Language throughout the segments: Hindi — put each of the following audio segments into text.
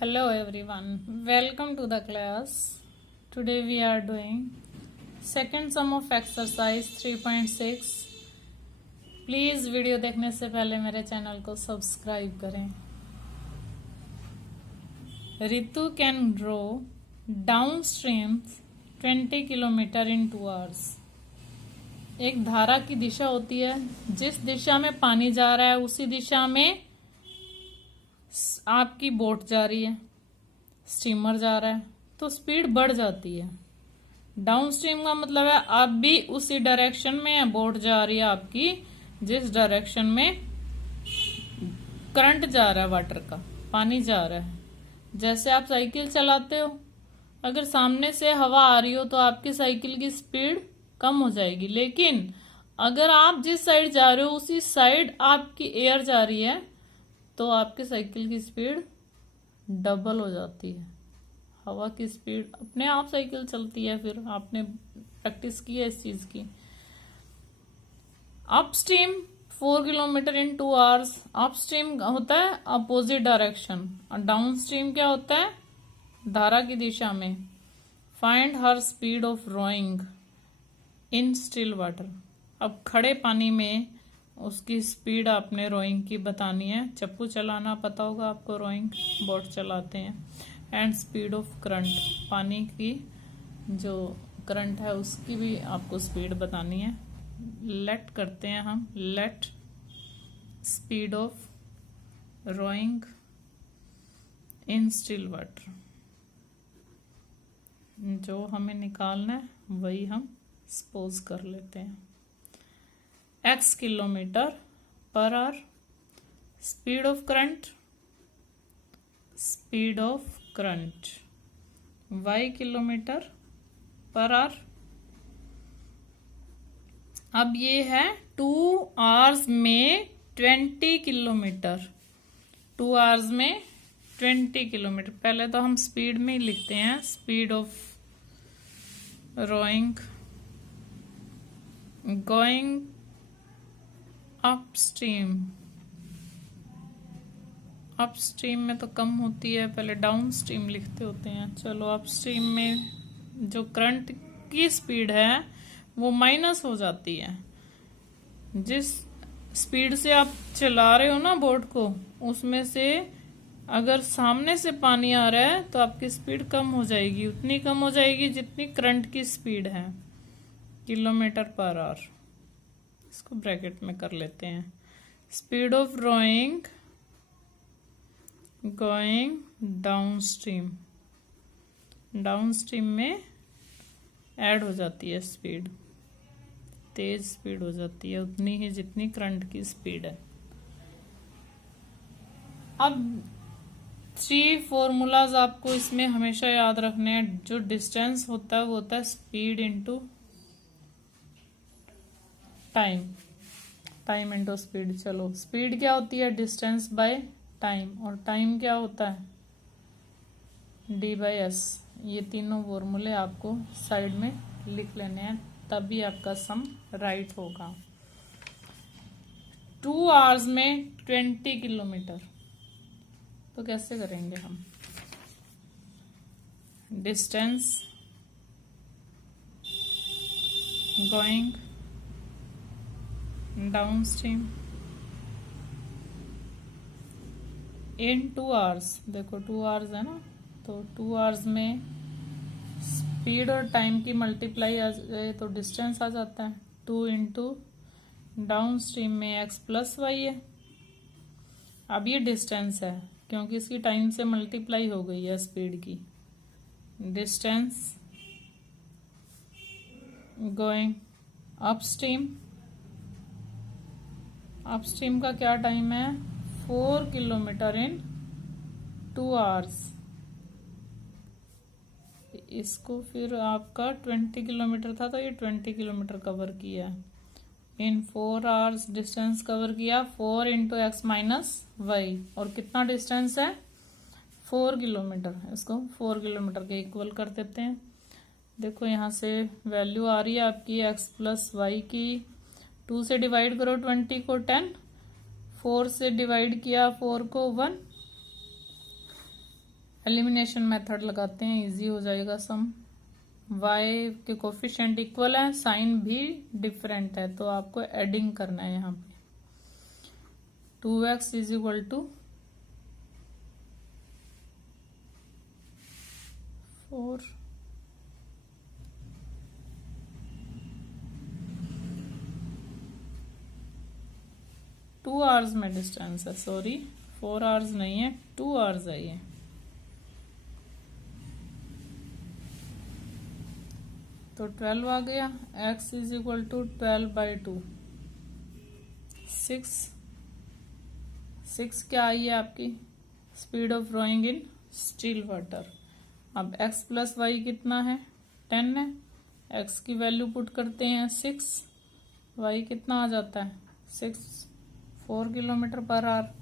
Hello everyone, welcome to the class. Today we are doing second sum of exercise 3.6. Please video देखने से पहले मेरे चैनल को सब्सक्राइब करें. Ritu can row downstream 20 kilometre in 2 hours. एक धारा की दिशा होती है, जिस दिशा में पानी जा रहा है उसी दिशा में आपकी बोट जा रही है, स्टीमर जा रहा है, तो स्पीड बढ़ जाती है. डाउन स्ट्रीम का मतलब है आप भी उसी डायरेक्शन में है, बोट जा रही है आपकी जिस डायरेक्शन में करंट जा रहा है, वाटर का पानी जा रहा है. जैसे आप साइकिल चलाते हो, अगर सामने से हवा आ रही हो तो आपकी साइकिल की स्पीड कम हो जाएगी, लेकिन अगर आप जिस साइड जा रहे हो उसी साइड आपकी एयर जा रही है तो आपके साइकिल की स्पीड डबल हो जाती है. हवा की स्पीड अपने आप साइकिल चलती है. फिर आपने प्रैक्टिस की है इस चीज की. Upstream 4 kilometre in 2 hours. Upstream होता है अपोजिट डायरेक्शन और डाउन स्ट्रीम क्या होता है धारा की दिशा में. Find her speed of rowing in still water. अब खड़े पानी में उसकी स्पीड आपने रोइंग की बतानी है. चप्पू चलाना पता होगा आपको, रोइंग बोट चलाते हैं. एंड स्पीड ऑफ करंट, पानी की जो करंट है उसकी भी आपको स्पीड बतानी है. लेट करते हैं हम. Let speed of rowing in still water, जो हमें निकालना है वही हम सपोज कर लेते हैं. x kilometre per our. Speed of current, speed of current y kilometre per our. अब ये है 2 hours में 20 किलोमीटर. 2 hours में 20 किलोमीटर. पहले तो हम स्पीड में ही लिखते हैं. Speed of rowing going upstream. Upstream में तो कम होती है, पहले डाउन स्ट्रीम लिखते होते हैं. चलो अपस्ट्रीम में जो करंट की स्पीड है वो माइनस हो जाती है. जिस स्पीड से आप चला रहे हो ना बोट को, उसमें से अगर सामने से पानी आ रहा है तो आपकी स्पीड कम हो जाएगी. उतनी कम हो जाएगी जितनी करंट की स्पीड है. किलोमीटर पर आवर, इसको ब्रैकेट में कर लेते हैं. Speed of rowing going downstream. Downstream में ऐड हो जाती है स्पीड, तेज स्पीड हो जाती है उतनी ही जितनी करंट की स्पीड है. अब 3 फॉर्मूलाज आपको इसमें हमेशा याद रखने हैं. जो डिस्टेंस होता है वो होता है speed into time. Time into speed. चलो स्पीड क्या होती है डिस्टेंस बाय टाइम, और टाइम क्या होता है d/s. ये तीनों फॉर्मूले आपको साइड में लिख लेने हैं, तभी आपका सम राइट होगा. 2 hours में 20 किलोमीटर, तो कैसे करेंगे हम. Distance going down stream in 2 hours. देखो 2 hours है ना, तो 2 hours में स्पीड और टाइम की मल्टीप्लाई आ जाए तो डिस्टेंस आ जाता है. 2 इंटू डाउन स्ट्रीम में x प्लस वाई है. अब ये डिस्टेंस है क्योंकि इसकी टाइम से मल्टीप्लाई हो गई है स्पीड की. Distance going upstream. अपस्ट्रीम का क्या टाइम है 4 किलोमीटर इन 2 hours. इसको फिर आपका 20 किलोमीटर था तो ये 20 किलोमीटर कवर किया इन 4 hours. डिस्टेंस कवर किया 4 इंटू एक्स माइनस वाई. और कितना डिस्टेंस है 4 किलोमीटर. इसको 4 किलोमीटर के इक्वल कर देते हैं. देखो यहाँ से वैल्यू आ रही है आपकी एक्स प्लस वाई की. 2 से डिवाइड करो 20 को 10, 4 से डिवाइड किया 4 को 1, एलिमिनेशन मेथड लगाते हैं, इजी हो जाएगा सम। y के कोफिशिएंट इक्वल है, साइन भी डिफरेंट है, तो आपको एडिंग करना है यहाँ पे। 2x is equal to 4, 2 hours में डिस्टेंस है, सॉरी 4 आवर्स नहीं है, 2 आवर्स है ये। तो 12 आ गया। x is equal to 12/2। 6 क्या आई है आपकी speed of rowing in still water. अब x प्लस वाई कितना है, 10 है। x की वैल्यू पुट करते हैं 6, y कितना आ जाता है 6, 4 किलोमीटर पर आवर।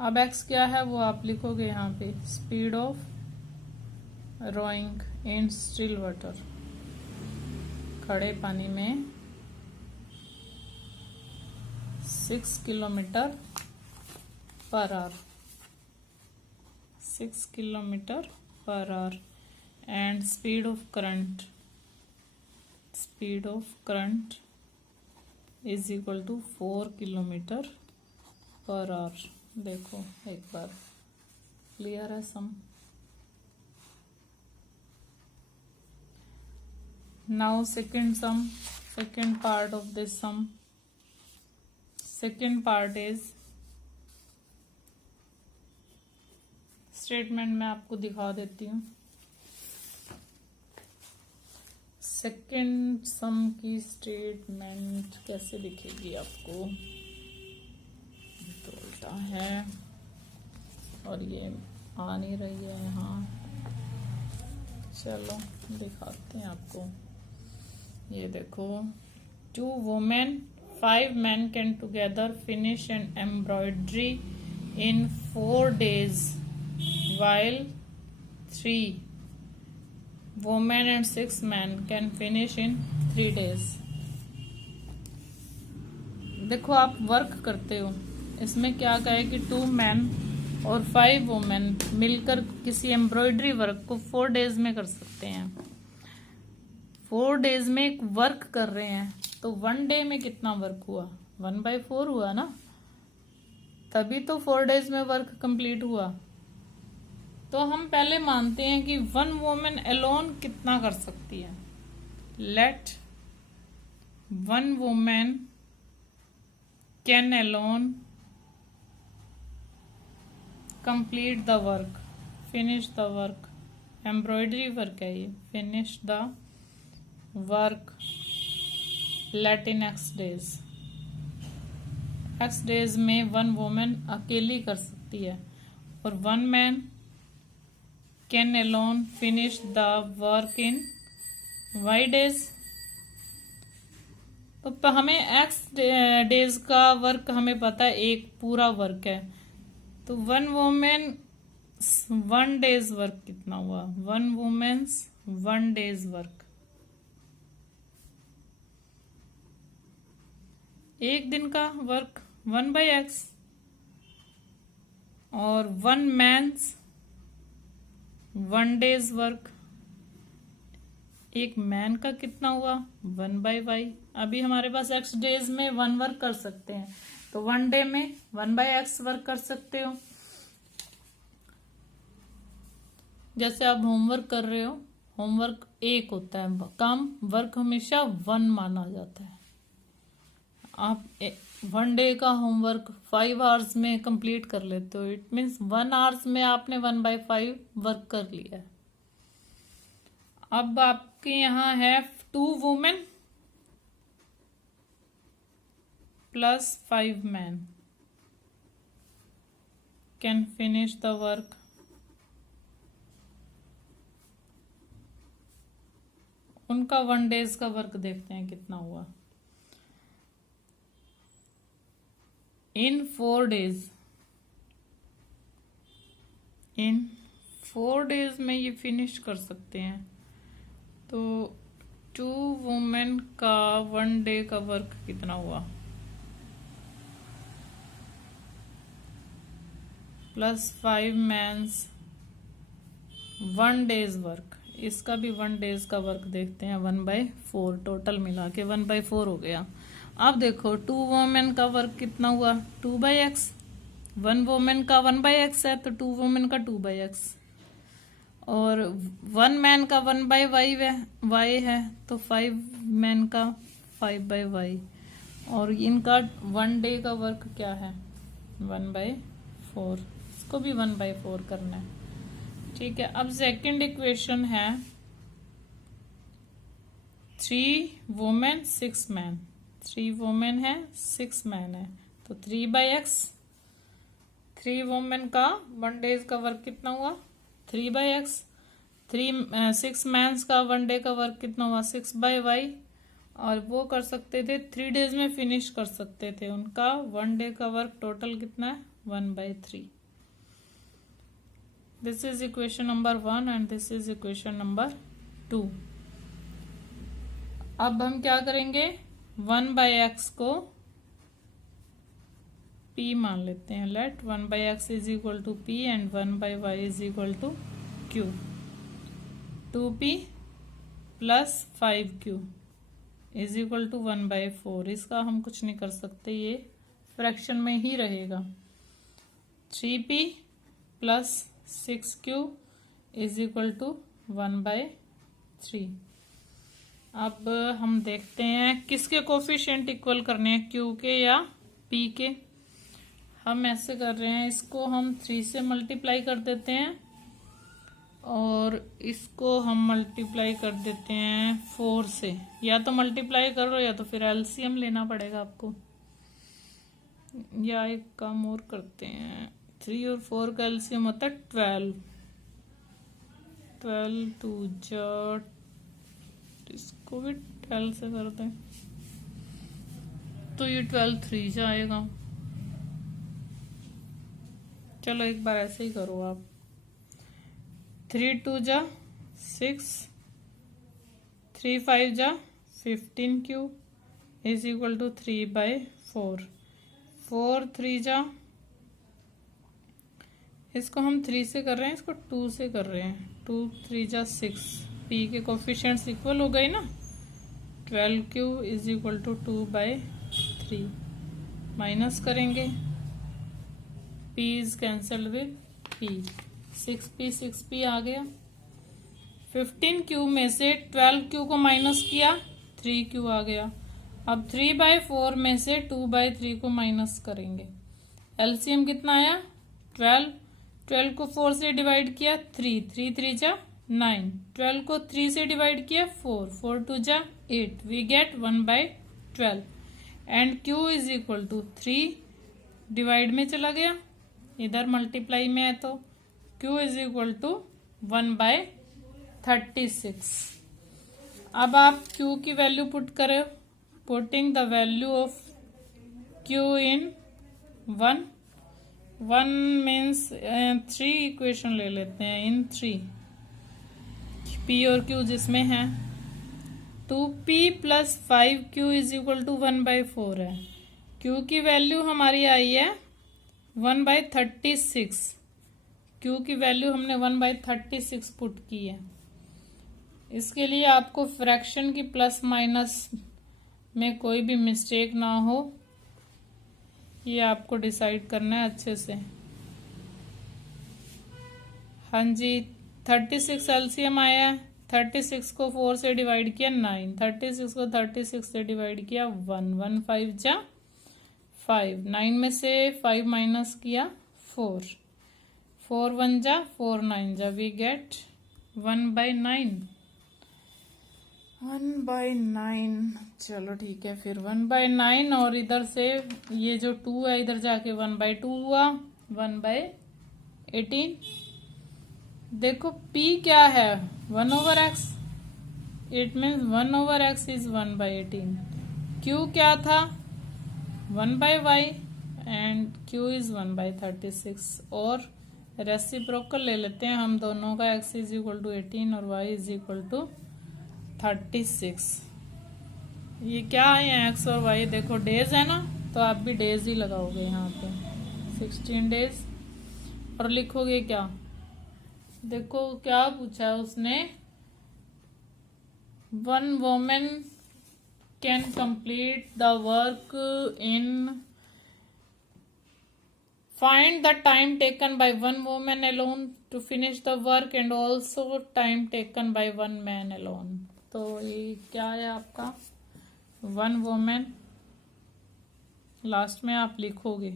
अब x क्या है वो आप लिखोगे यहाँ पे, speed of rowing in still water, खड़े पानी में 6 kilometre per hour, 6 kilometre per hour. And speed of current is equal to 4 kilometre per hour. देखो एक बार क्लियर है sum. Now second part of this sum. Second part is statement मैं आपको दिखा देती हूँ। सेकेंड सम की स्टेटमेंट कैसे दिखेगी आपको, तो उल्टा है और ये आ नहीं रही है यहाँ। चलो दिखाते हैं आपको। ये देखो, 2 women 5 men can together finish an embroidery in 4 days while 3 women and 6 men can finish in 3 days। देखो आप वर्क करते हो, इसमें क्या कहे कि 2 men और 5 women मिलकर किसी एम्ब्रॉयडरी वर्क को 4 डेज में कर सकते हैं। 4 डेज में एक वर्क कर रहे हैं, तो 1 डे में कितना वर्क हुआ, 1/4 हुआ ना, तभी तो 4 डेज में वर्क कंप्लीट हुआ। तो हम पहले मानते हैं कि 1 वुमेन अलोन कितना कर सकती है। Let 1 women can alone complete the work, finish the work, embroidery work है ये, finish the work, let in x days. x days में 1 वुमेन अकेली कर सकती है और 1 man can alone finish the work in y days. तो हमें x डेज का वर्क हमें पता है, एक पूरा वर्क है, तो 1 वुमेन 1 डेज वर्क कितना हुआ, 1 वुमेन्स 1 डेज वर्क, एक दिन का वर्क 1/x, और 1 मैन्स 1 डेज वर्क, एक मैन का कितना हुआ 1/y। अभी हमारे पास x डेज में 1 वर्क कर सकते हैं, तो 1 डे में 1/x वर्क कर सकते हो। जैसे आप होमवर्क कर रहे हो, होमवर्क 1 होता है, काम वर्क हमेशा 1 माना जाता है। आप 1 डे का होमवर्क 5 आवर्स में कंप्लीट कर लेते हो, इट मीन्स 1 आवर्स में आपने 1/5 वर्क कर लिया है। अब आपके यहाँ है 2 women plus 5 man can finish the work. उनका 1 डेज का वर्क देखते हैं कितना हुआ। इन 4 डेज, इन 4 डेज में ये फिनिश कर सकते हैं, तो 2 वुमेन का 1 डे का वर्क कितना हुआ, प्लस 5 मैन्स 1 डेज वर्क, इसका भी 1 डेज का वर्क देखते हैं। 1/4 टोटल मिला के 1/4 हो गया। अब देखो 2 वोमेन का वर्क कितना हुआ, 2/x। 1 वोमेन का 1/x है तो 2 वोमेन का 2/x, और 1 मैन का 1/y है तो 5 मैन का 5/y, और इनका 1 डे का वर्क क्या है 1/4, इसको भी 1/4 करना है। ठीक है, अब सेकंड इक्वेशन है 3 वुमेन 6 मैन, 3 वुमेन है 6 मैन है तो 3/x। 3 वुमेन का 1 डेज का वर्क कितना हुआ 3/x। 6 मैन्स का 1 डे का वर्क कितना हुआ 6/y, और वो कर सकते थे 3 डेज में फिनिश कर सकते थे, उनका 1 डे का वर्क टोटल कितना है 1/3। This is equation number 1 and this is equation number 2। अब हम क्या करेंगे 1/x को p मान लेते हैं। Let 1/x is equal to p and 1/y is equal to q। 2p plus 5q is equal to 1/4। इसका हम कुछ नहीं कर सकते, ये फ्रैक्शन में ही रहेगा। 3p plus 6q is equal to 1/3। अब हम देखते हैं किसके कोफिशिएंट इक्वल करने हैं, q के या p के। हम ऐसे कर रहे हैं, इसको हम 3 से मल्टीप्लाई कर देते हैं और इसको हम मल्टीप्लाई कर देते हैं 4 से। या तो मल्टीप्लाई करो या तो फिर एलसीएम लेना पड़ेगा आपको, या एक काम और करते हैं 3 और 4 का एलसीएम होता है 12। 12 2 जा, इसको भी 12 से कर दें तो ये 12 3 जा आएगा। चलो एक बार ऐसे ही करो आप। 3 2 जा 6, 3 5 जा 15q इज इक्वल टू 3/4। 4 3 जा, इसको हम 3 से कर रहे हैं, इसको 2 से कर रहे हैं। 2 3 जा 6, p के कोफिशिएंट्स इक्वल हो गए ना। 12q is equal to 2/3 minus करेंगे, p is cancelled with p। 6p आ गया। 15q में से 12q को माइनस किया 3q आ गया। अब 3/4 में से 2/3 को माइनस करेंगे, एलसीएम कितना आया 12। 12 को 4 से डिवाइड किया 3 3 जा 9। 12 को 3 से डिवाइड किया 4 4 2 जा 8, we get 1/12 and q is equal to 3 divide में चला गया, इधर मल्टीप्लाई में है तो q इज इक्वल टू 1/36। अब आप q की वैल्यू पुट करो, putting the value of q in 1 means 3 equation ले लेते हैं इन 3, p और q जिसमें है 2p plus 5q is equal to 1/4 है। q की वैल्यू हमारी आई है 1/36। q की वैल्यू हमने 1/36 पुट की है। इसके लिए आपको फ्रैक्शन की प्लस माइनस में कोई भी मिस्टेक ना हो, ये आपको डिसाइड करना है अच्छे से। हाँ जी, 36 एलसीएम आया। 36 को 4 से डिवाइड किया 9, 36 को 36 से डिवाइड किया 1, 1 5 जा 5, 9 में से 5 माइनस किया 4, 4 1 जा 4 9 जा, वी गेट 1/9। 1/9 चलो ठीक है, फिर 1/9 और इधर से ये जो 2 है इधर जाके 1/2 हुआ, 1/18। देखो p क्या है 1/x, it means 1/x is 1/18। q क्या था 1/y एंड q इज 1/36। और रेसिप्रोकल ले लेते हैं हम दोनों का, x इज इक्वल टू 18 और y इज इक्वल टू 36। ये क्या है x और y, देखो डेज है ना, तो आप भी डेज ही लगाओगे यहाँ पे 16 डेज और लिखोगे क्या देखो क्या पूछा है उसने, one women can complete the work in, find the time taken by one woman alone to finish the work and also time taken by one man alone। तो ये क्या है आपका, वन वोमेन, लास्ट में आप लिखोगे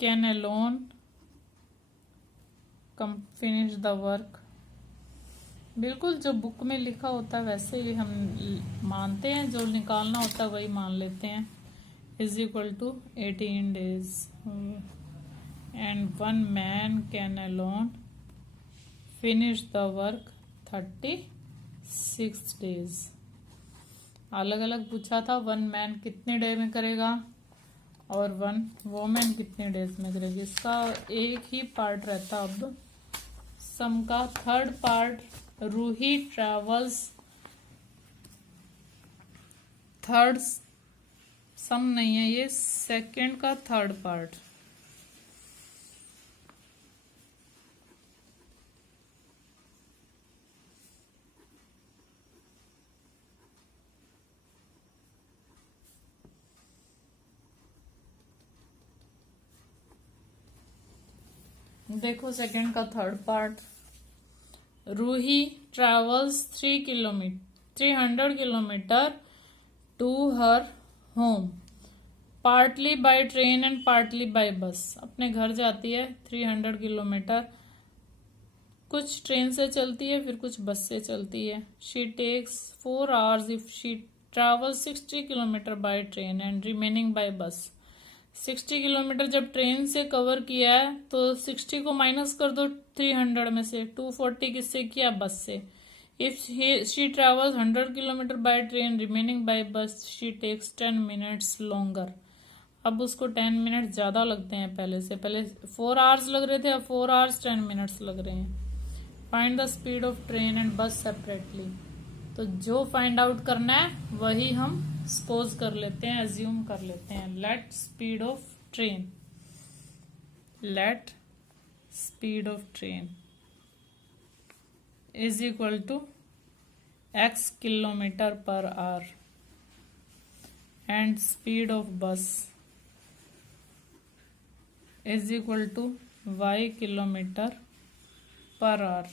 can alone finish the work. बिल्कुल जो बुक में लिखा होता है वैसे ही हम मानते हैं, जो निकालना होता है वही मान लेते हैं। Is equal to 18 days and one man can alone finish the work 36 days। अलग अलग पूछा था, वन मैन कितने डे में करेगा और वन वोमेन कितने डेज में करेगी। इसका एक ही पार्ट रहता। अब सम का third part, Ruhi travels, third sum नहीं है ये, सेकंड का थर्ड पार्ट। देखो सेकंड का third part, Ruhi travels 300 kilometre to her home partly by train and partly by bus. अपने घर जाती है 300 किलोमीटर, कुछ ट्रेन से चलती है फिर कुछ बस से चलती है। She takes 4 hours if she travels 60 kilometre by train and remaining by bus. 60 kilometre जब ट्रेन से कवर किया है तो 60 को माइनस कर दो 300 में से, 240 किससे किया, बस से। If she travels 100 kilometre by train remaining by bus she takes 10 minutes longer. अब उसको 10 मिनट ज्यादा लगते हैं पहले से, पहले 4 hours लग रहे थे, अब 4 hours 10 minutes लग रहे हैं। Find the speed of train and बस सेपरेटली। तो जो फाइंड आउट करना है वही हम सपोज कर लेते हैं, एज्यूम कर लेते हैं। Let speed of train is equal to x kilometre per hour and speed of bus is equal to y kilometre per hour.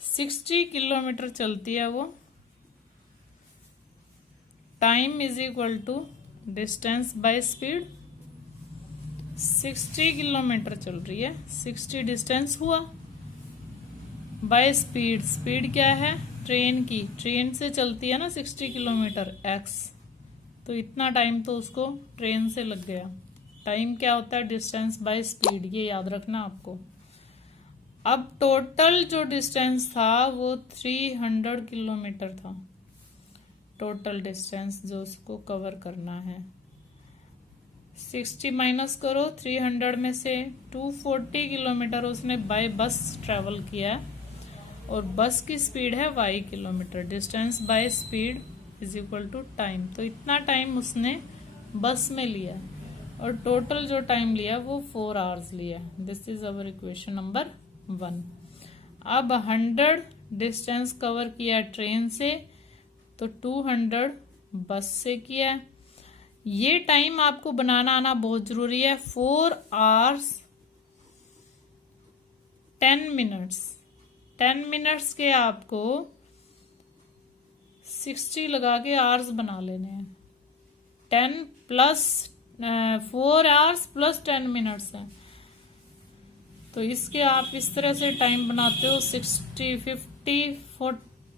60 kilometre चलती है वो, time is equal to distance by speed. 60 kilometre चल रही है, 60 डिस्टेंस हुआ, बाय स्पीड, स्पीड क्या है ट्रेन की, ट्रेन से चलती है ना 60 किलोमीटर x, तो इतना टाइम तो उसको ट्रेन से लग गया। टाइम क्या होता है, डिस्टेंस बाय स्पीड, ये याद रखना आपको। अब टोटल जो डिस्टेंस था वो 300 किलोमीटर था, टोटल डिस्टेंस जो उसको कवर करना है। 60 माइनस करो 300 में से, 240 किलोमीटर उसने बाय बस ट्रेवल किया है और बस की स्पीड है y kilometre. Distance by speed is equal to time, तो इतना टाइम उसने बस में लिया और टोटल जो टाइम लिया वो 4 hours लिया। This is our equation number 1। अब 100 डिस्टेंस कवर किया ट्रेन से, तो 200 बस से किया। ये टाइम आपको बनाना आना बहुत जरूरी है। 4 hours 10 minutes, 10 minutes के आपको 60 लगा के आवर्स बना लेने हैं। 10 प्लस 4 hours प्लस 10 minutes है, तो इसके आप इस तरह से टाइम बनाते हो। 60 50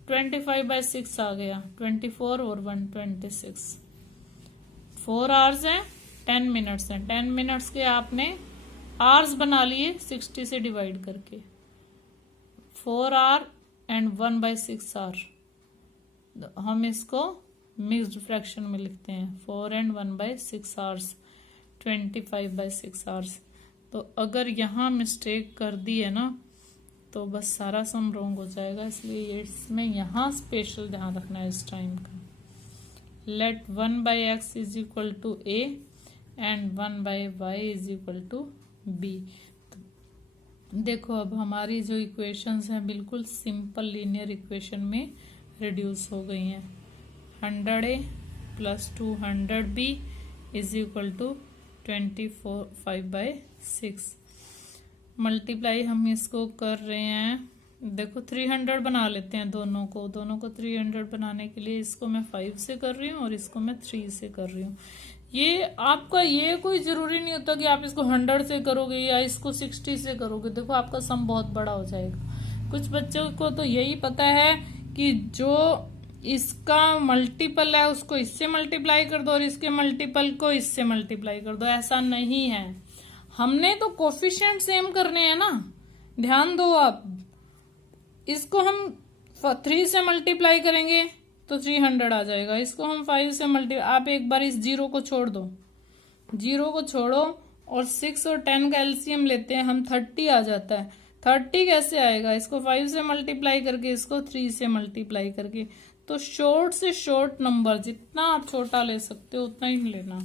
25/6 आ गया, 24 और 126। 4 hours है, 10 minutes है, 10 minutes के आपने आवर्स बना लिए 60 से डिवाइड करके। 4 hour एंड 1/6 hour, हम इसको मिक्स्ड फ्रैक्शन में लिखते हैं। 4 and 1/6 hours 25/6 hours। तो अगर यहाँ मिस्टेक कर दी है ना तो बस सारा सम रॉन्ग हो जाएगा, इसलिए इसमें यहाँ स्पेशल ध्यान रखना है इस टाइम का। Let 1/x is equal to a and 1/y is equal to b। देखो अब हमारी जो इक्वेशंस हैं बिल्कुल सिंपल लीनियर इक्वेशन में रिड्यूस हो गई हैं। 100A plus 200B is equal to 25/6। Multiply हम इसको कर रहे हैं, देखो 300 बना लेते हैं दोनों को 300 बनाने के लिए इसको मैं 5 से कर रही हूँ और इसको मैं 3 से कर रही हूँ। ये आपका ये कोई जरूरी नहीं होता कि आप इसको 100 से करोगे या इसको 60 से करोगे। देखो आपका सम बहुत बड़ा हो जाएगा। कुछ बच्चों को तो यही पता है कि जो इसका मल्टीपल है उसको इससे मल्टीप्लाई कर दो और इसके मल्टीपल को इससे मल्टीप्लाई कर दो। ऐसा नहीं है, हमने तो कोफिशिएंट सेम करने हैं ना। ध्यान दो आप, इसको हम 3 से मल्टीप्लाई करेंगे तो 300 आ जाएगा। इसको हम 5 से मल्टीप्लाई, आप एक बार इस 0 को छोड़ दो, 0 को छोड़ो और 6 और 10 का एलसीएम लेते हैं हम, 30 आ जाता है। 30 कैसे आएगा? इसको 5 से मल्टीप्लाई करके, इसको 3 से मल्टीप्लाई करके। तो शॉर्ट से शॉर्ट नंबर जितना आप छोटा ले सकते हो उतना ही लेना,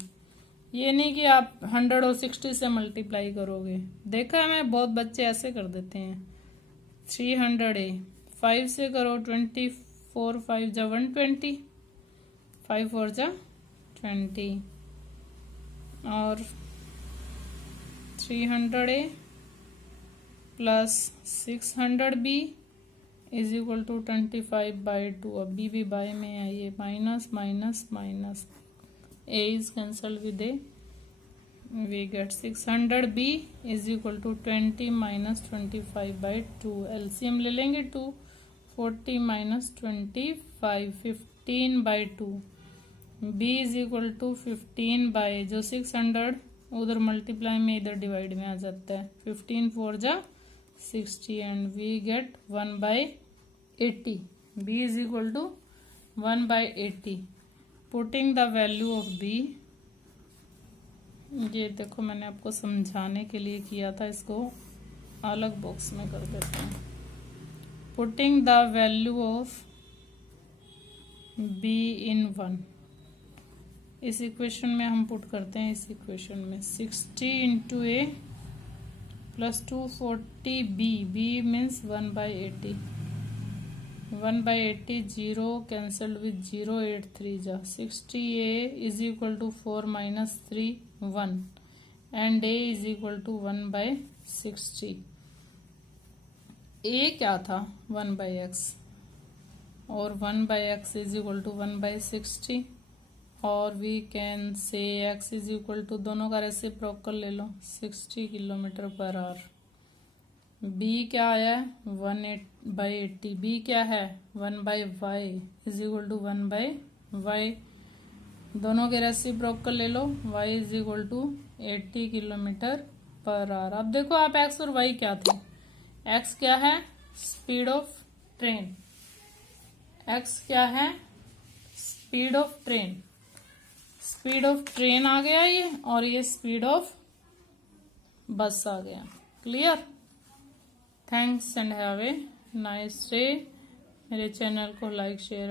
ये नहीं कि आप 100 और 60 से मल्टीप्लाई करोगे। देखा है मैं, बहुत बच्चे ऐसे कर देते हैं। 300A 5 से करो, 24 5 जा 120, 5 4 जा 20 और 300A plus 600B is equal to 25/2। अब बी भी बाय में है, ये minus minus minus, a is cancelled with a, we get 600B is equal to 20 minus 25/2। LCM ले लेंगे 2, 40 minus 25, 15/2। B is equal to 15 by जो 600 उधर मल्टीप्लाई में इधर डिवाइड में आ जाता है, 15 4 जा 60 and we get 1/80। B is equal to 1/80। Putting the value of B, ये देखो मैंने आपको समझाने के लिए किया था, इसको अलग बॉक्स में कर देते हैं। Putting the value of B इन 1, इस इक्वेशन में हम पुट करते हैं। इस इक्वेशन में 60 into A plus 240B, B means 1/80, 1/80 0 cancelled with 0, 8 3 जा 60A is equal to 4 minus 3 1 and A is equal to 1/60। A क्या था? 1/x और 1/x इज इक्वल टू 1/60 और we can say x is equal to, दोनों का रेसिप्रोकल ले लो, 60 km/h। B क्या आया है? 1/80। B क्या है? 1/y is equal to 1/y, दोनों के रेसिप्रोकल ले लो, y is equal to 80 km/h। अब देखो आप x और y क्या थे? x क्या है? Speed of train. x क्या है? Speed of train. Speed of train आ गया ये, और ये स्पीड ऑफ बस आ गया। Clear? Thanks and have a nice day. मेरे चैनल को लाइक शेयर